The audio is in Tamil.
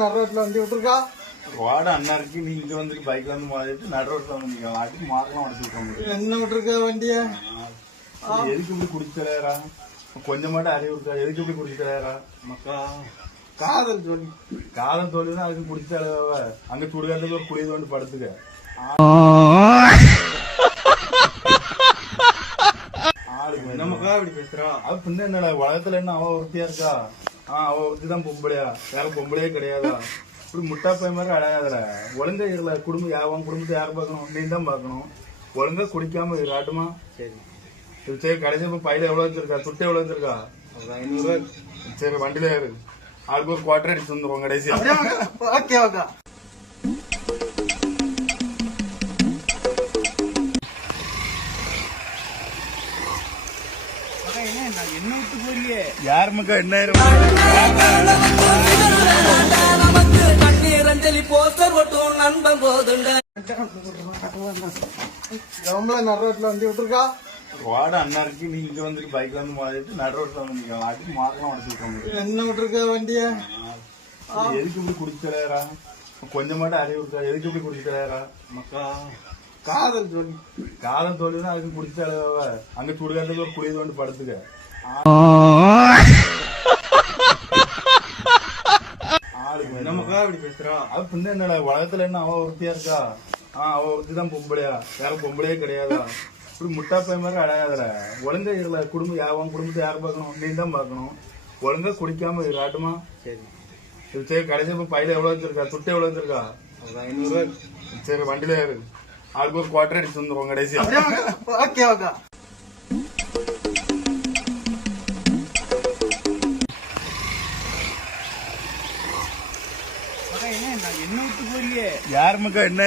நடுரோட்ல வண்டி விட்டுருக்கா வாட அண்ணா இருக்கு. நீ இங்க வந்து பைக்ல வந்து மாறிட்டு நடுரோட்ல வந்து நீங்க அதுக்கு மார்க்கலாம் உடச்சு என்ன விட்டுருக்க வண்டிய எதுக்கு இப்படி குடிச்சலையரா? கொஞ்சமாட்ட அறிவு இருக்கா? எதுக்கு இப்படி குடிச்சலையரா? மக்கா காதல் சொல்லி காதல் தோல்வினா அதுக்கு குடிச்சால அங்க சுடுகாட்டுக்கு ஒரு குடியது வந்து படுத்துக்க. ஆளுக்கு நமக்கா இப்படி பேசுறா? அது பின்ன என்னடா உலகத்துல என்ன அவ ஒருத்தியா இருக்கா? அவ ஒருத்திதான் பொம்பளையா? வேற பொம்பளையே கிடையாதா? இப்படி முட்டா பையன் மாதிரி அடையாதல. ஒழுங்கா இருல. உன் குடும்பத்தை யார் பார்க்கணும்? நீ தான் பார்க்கணும். ஒழுங்கா குடிக்காம காட்டுமா? சரி சரி. கடைசி பையில எவ்வளவு வச்சிருக்கா? துட்டு எவ்வளவு வச்சிருக்கா? 500 சரி வண்டியில ஏறு. ஆளுக்கு ஒரு குவார்டர் அடிச்சு வந்துருவோம் கடைசி. Okay okay. என்ன விட்டு போறியே? யார் மக்கா என்ன நடுரோட்ல வண்டி விட்டுருக்கா வாட அண்ணா இருக்கு. நீ இங்க வந்து பைக்ல வந்து மாறிட்டு நடுரோட்ல வந்து நீங்க அதுக்கு மார்க்கலாம் உடச்சு என்ன விட்டுருக்க வண்டிய எதுக்கு இப்படி குடிச்சலையரா? கொஞ்சமாட்ட அறிவு இருக்கா? எதுக்கு இப்படி குடிச்சலையரா? மக்கா காதல் சொல்லி காதல் தோல்வினா அதுக்கு குடிச்சால அங்க சுடுகாட்டுக்கு ஒரு குடியது வந்து படுத்துக்க. ஆளுக்கு நமக்கா இப்படி பேசுறா? அது பின்ன என்னடா உலகத்துல என்ன அவ ஒருத்தியா இருக்கா? அவ ஒருத்திதான் பொம்பளையா? வேற பொம்பளையே கிடையாதா? இப்படி முட்டா பையன் மாதிரி அடையாதல. ஒழுங்கா இருல. உன் குடும்பத்தை யார் பார்க்கணும்? நீ தான் பார்க்கணும். ஒழுங்கா குடிக்காம காட்டுமா? சரி சரி. கடைசி பையில எவ்வளவு வச்சிருக்கா? துட்டு எவ்வளவு வச்சிருக்கா? 500 சரி வண்டியில ஏறு. ஆளுக்கு ஒரு குவார்டர் அடிச்சு வந்துருவோம் கடைசி. Okay okay. என்ன விட்டு போறியே? யார் மக்கா என்ன